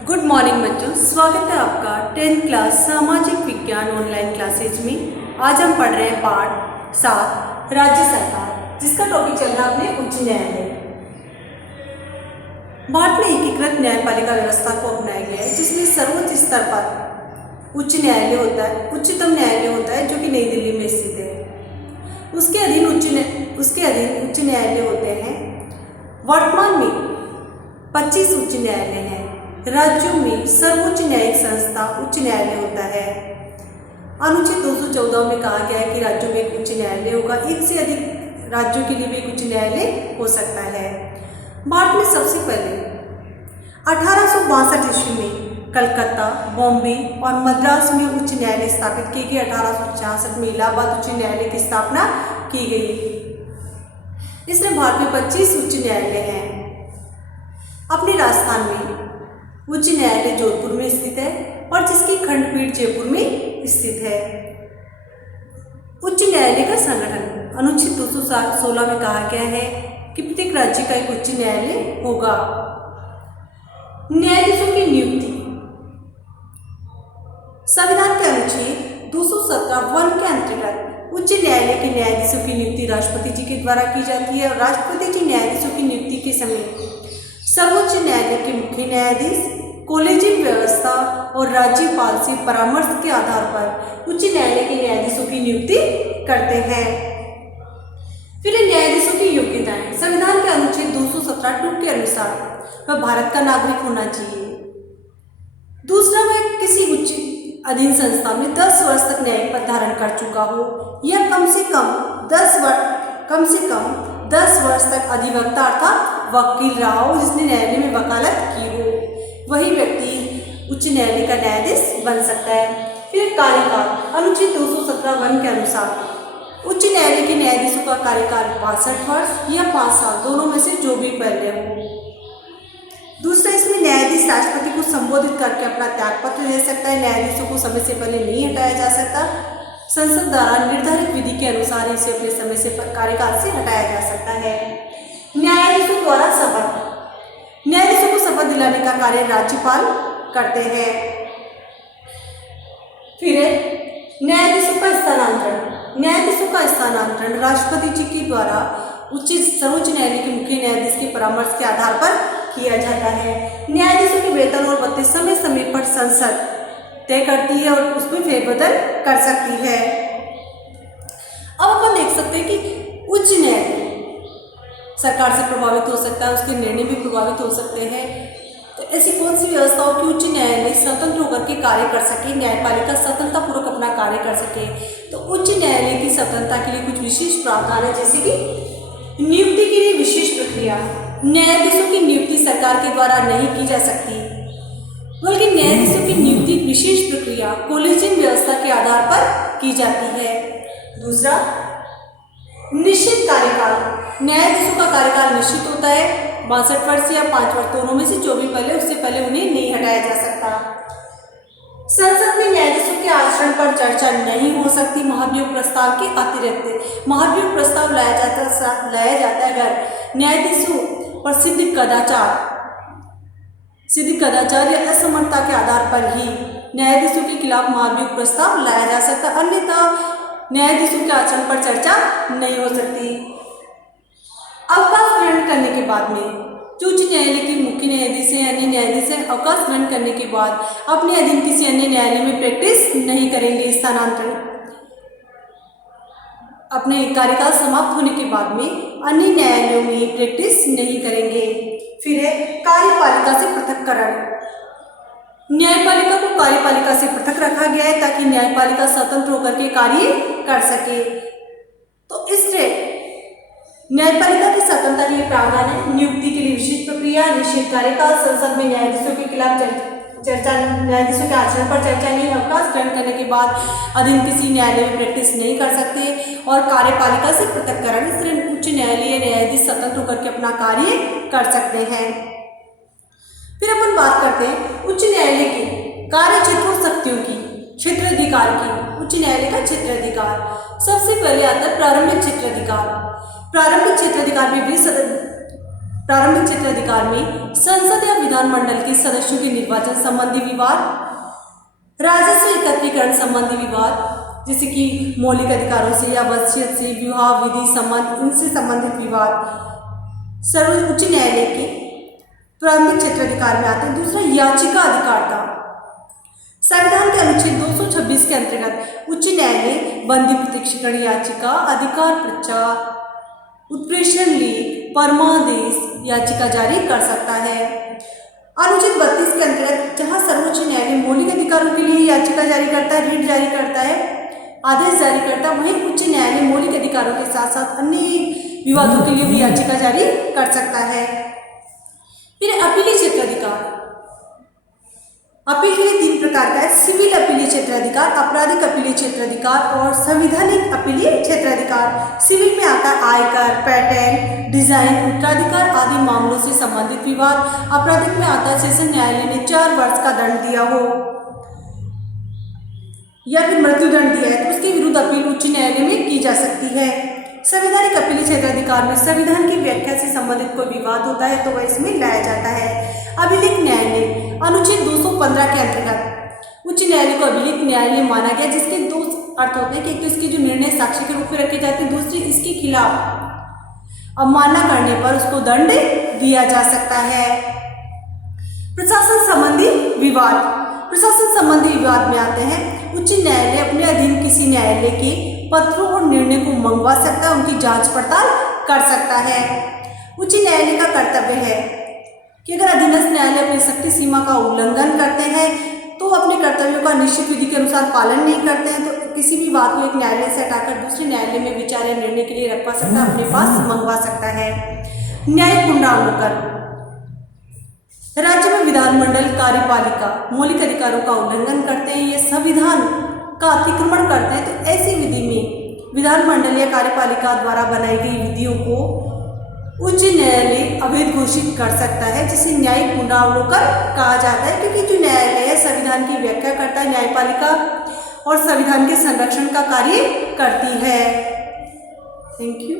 Good morning बच्चों, स्वागत है आपका 10th क्लास सामाजिक विज्ञान ऑनलाइन क्लासेज में। आज हम पढ़ रहे हैं पाठ 7 राज्य सरकार, जिसका टॉपिक चल रहा है अपने उच्च न्यायालय। भारत में एकीकृत न्यायपालिका व्यवस्था को अपनाया गया है, जिसमें सर्वोच्च स्तर पर उच्च न्यायालय होता है, उच्चतम न्यायालय होता है, जो कि नई दिल्ली में स्थित है। उसके अधीन उच्च न्यायालय होते हैं। वर्तमान में 25 उच्च न्यायालय हैं। राज्यों में सर्वोच्च न्यायिक संस्था उच्च न्यायालय होता है। अनुच्छेद 214 में कहा गया है कि राज्यों में एक उच्च न्यायालय होगा। एक से अधिक राज्यों के लिए भी एक उच्च न्यायालय हो सकता है। भारत में सबसे पहले 1862 ईस्वी में कलकत्ता, बॉम्बे और मद्रास में उच्च न्यायालय स्थापित किए गए। 1866 में इलाहाबाद उच्च न्यायालय की स्थापना की गई। इसमें भारत में 25 उच्च न्यायालय हैं। अपनी राजस्थान में उच्च न्यायालय जोधपुर में स्थित है और जिसकी खंडपीठ जयपुर में स्थित है। उच्च न्यायालय का संगठन अनुच्छेद 216 में कहा गया है कि प्रत्येक राज्य का एक उच्च न्यायालय होगा। न्यायाधीशों की नियुक्ति संविधान के अनुच्छेद 217(1) के अंतर्गत उच्च न्यायालय के न्यायाधीशों की नियुक्ति राष्ट्रपति जी के द्वारा की जाती है और राष्ट्रपति जी न्यायाधीशों की नियुक्ति के समय सर्वोच्च न्यायालय के मुख्य न्यायाधीश, कॉलेजियम व्यवस्था और राज्यपाल से परामर्श के आधार पर उच्च न्यायालय के न्यायाधीशों की नियुक्ति करते हैं। फिर न्यायाधीशों की योग्यताएं संविधान के अनुच्छेद 217(2) के अनुसार वह भारत का नागरिक होना चाहिए। दूसरा, वह किसी उच्च अधीन संस्था में 10 वर्ष तक न्यायिक पद धारण कर चुका हो या कम से कम 10 वर्ष तक अधिवक्ता अर्थात वकील रहा हो, जिसने न्यायालय में वकालत की हो, वही व्यक्ति उच्च न्यायालय का न्यायाधीश बन सकता है। फिर कार्यकाल अनुच्छेद 217(1) के अनुसार उच्च न्यायालय के न्यायाधीशों का कार्यकाल 62 वर्ष या 5 साल, दोनों में से जो भी पहले हो। दूसरा, इसमें न्यायाधीश राष्ट्रपति को संबोधित करके अपना त्यागपत्र दे सकता है। न्यायाधीशों को समय से पहले नहीं हटाया जा सकता। संसद द्वारा निर्धारित विधि के अनुसार इसे अपने समय से कार्यकाल से हटाया जा सकता है। न्यायाधीशों द्वारा शपथ, न्यायाधीशों को शपथ दिलाने का कार्य राज्यपाल करते हैं। फिर न्यायाधीशों का स्थानांतरण, न्यायाधीशों का स्थानांतरण राष्ट्रपति जी के द्वारा सर्वोच्च न्यायालय के मुख्य न्यायाधीश के परामर्श के आधार पर किया जाता है। न्यायाधीशों के वेतन और भत्ते समय समय पर संसद तय करती है और उसमें फेरबदल कर सकती है। अब अपन देख सकते हैं कि उच्च न्यायालय सरकार से प्रभावित हो सकता है, उसके निर्णय भी प्रभावित हो सकते हैं। तो ऐसी कौन सी व्यवस्था हो कि उच्च न्यायालय स्वतंत्र होकर के कार्य कर सके, न्यायपालिका स्वतंत्रतापूर्वक अपना कार्य कर सके। तो उच्च न्यायालय की स्वतंत्रता के लिए कुछ विशेष प्रावधान है, जैसे कि नियुक्ति के लिए विशेष प्रक्रिया। न्यायाधीशों की नियुक्ति सरकार के द्वारा नहीं की जा सकती, बल्कि न्यायाधीशों की नियुक्ति विशेष प्रक्रिया कॉलेजियम व्यवस्था के आधार पर की जाती है। दूसरा, निश्चित कार्यकाल, न्यायाधीशों का कार्यकाल निश्चित होता है, 62 वर्ष या 5 वर्ष, दोनों में से जो भी पहले, उससे पहले उन्हें नहीं हटाया जा सकता। संसद में न्यायाधीशों के आचरण पर चर्चा नहीं हो सकती महाभियोग प्रस्ताव के अतिरिक्त। महाभियोग प्रस्ताव लाया जाता है अगर न्यायाधीशों पर सिद्ध कदाचार या असमर्थता के आधार पर ही न्यायाधीशों के खिलाफ महाभियोग प्रस्ताव लाया जा सकता, अन्यथा न्यायाधीशों के आचरण पर चर्चा नहीं हो सकती। अवकाश ग्रहण करने के बाद में जो उच्च न्यायालय के मुख्य न्यायाधीश हैं, अन्य न्यायाधीश हैं, अवकाश ग्रहण करने के बाद अपने अधीन किसी अन्य न्यायालय में प्रैक्टिस नहीं करेंगे। स्थानांतरण, अपने कार्यकाल समाप्त होने के बाद में अन्य न्यायालयों में प्रैक्टिस नहीं करेंगे। फिर है कार्यपालिका से पृथक्करण, न्यायपालिका को कार्यपालिका से पृथक रखा गया है ताकि न्यायपालिका स्वतंत्र होकर के कार्य कर सके। तो इससे न्यायपालिका की स्वतंत्रता के लिए प्रावधान है। नियुक्ति के लिए विशेष प्रक्रिया, निश्चित कार्यकाल, संसद में न्यायाधीशों के खिलाफ चर्चा, न्यायाधीशों के आचरण पर चर्चा नहीं, अवकाश ग्रहण करने के बाद अधीन किसी न्यायालय में प्रैक्टिस नहीं कर सकते और कार्यपालिका से पृथक्करण। इसलिए उच्च न्यायालय न्यायाधीश स्वतंत्र होकर के अपना कार्य कर सकते हैं। फिर अपन बात करते हैं उच्च न्यायालय के कार्य क्षेत्र और शक्तियों की, क्षेत्राधिकार की। उच्च न्यायालय का क्षेत्राधिकार सबसे पहले आता है प्रारंभिक क्षेत्राधिकार। प्रारंभिक क्षेत्राधिकार में प्रारंभिक क्षेत्राधिकार में संसद या विधानमंडल के सदस्यों के निर्वाचन संबंधी विवाद, राजस्व एकत्रीकरण संबंधी विवाद जैसे कि मौलिक अधिकारों से या वसीयत से, विवाह विधि संबंध, इनसे संबंधित विवाद सर्वोच्च उच्च न्यायालय के प्रारंभिक क्षेत्राधिकार में आते हैं। दूसरा, याचिका अधिकार का संविधान के अनुच्छेद 226 के अंतर्गत उच्च न्यायालय बंदी प्रत्यक्षीकरण याचिका, अधिकार पर्चा, उत्प्रेषण लेख, परमादेश याचिका जारी कर सकता है। अनुच्छेद 32 के अंतर्गत जहां सर्वोच्च न्यायालय मौलिक अधिकारों के लिए याचिका जारी करता है, रिट जारी करता है, आदेश जारी करता है, वहीं उच्च न्यायालय मौलिक अधिकारों के साथ साथ अन्य विवादों के लिए भी याचिका जारी कर सकता है। फिर अपीलीय क्षेत्राधिकार, अपील के लिए 3 प्रकार का है, सिविल अपीलीय क्षेत्राधिकार, आपराधिक अपीलीय क्षेत्राधिकार और संवैधानिक अपीलीय क्षेत्राधिकार। सिविल में आता है आयकर, पेटेंट, डिजाइन, उत्तराधिकार आदि मामलों से संबंधित विवाद। आपराधिक में आता है सेशन न्यायालय ने 4 वर्ष का दंड दिया हो या फिर मृत्युदंड दिया है तो उसके विरुद्ध अपील उच्च न्यायालय में की जा सकती है। संवैधानिक अपीलीय क्षेत्राधिकार में संविधान की व्याख्या से संबंधित कोई विवाद होता है तो वह इसमें लाया जाता है। अभिलेख न्यायालय अनुच्छेद 215 के अंतर्गत उच्च न्यायालय को अभिलेख न्यायालय माना गया, जिसके 2 अर्थ होते हैं कि एक तो इसके जो निर्णय साक्ष्य के रूप में रखे जाते हैं, दूसरी इसके खिलाफ अवमानना करने पर उसको दंड दिया जा सकता है। प्रशासन संबंधी विवाद, प्रशासन संबंधी विवाद में आते हैं उच्च न्यायालय अपने अधीन किसी न्यायालय के पत्रों और निर्णय को मंगवा सकता है, उनकी जांच पड़ताल कर सकता है। उच्च न्यायालय का कर्तव्य है कि अगर अधीनस्थ न्यायालय अपनी शक्ति सीमा का उल्लंघन करते हैं तो अपने कर्तव्यों का निश्चित विधि के अनुसार पालन नहीं करते हैं तो किसी भी बात को एक न्यायालय से हटाकर दूसरे न्यायालय में विचार या निर्णय के लिए रखवा सकता है, अपने पास मंगवा सकता है। न्यायिक पुनरावलोकन, राज्य में विधानमंडल कार्यपालिका मौलिक अधिकारों का उल्लंघन करते हैं, ये संविधान का अतिक्रमण करते हैं तो ऐसी विधि में विधानमंडल या कार्यपालिका द्वारा बनाई गई विधियों को उच्च न्यायालय अवैध घोषित कर सकता है, जिसे न्यायिक पुनरावलोकन कहा जाता है। क्योंकि जो न्यायालय है संविधान की व्याख्या करता है, न्यायपालिका और संविधान के संरक्षण का कार्य करती है। Thank you.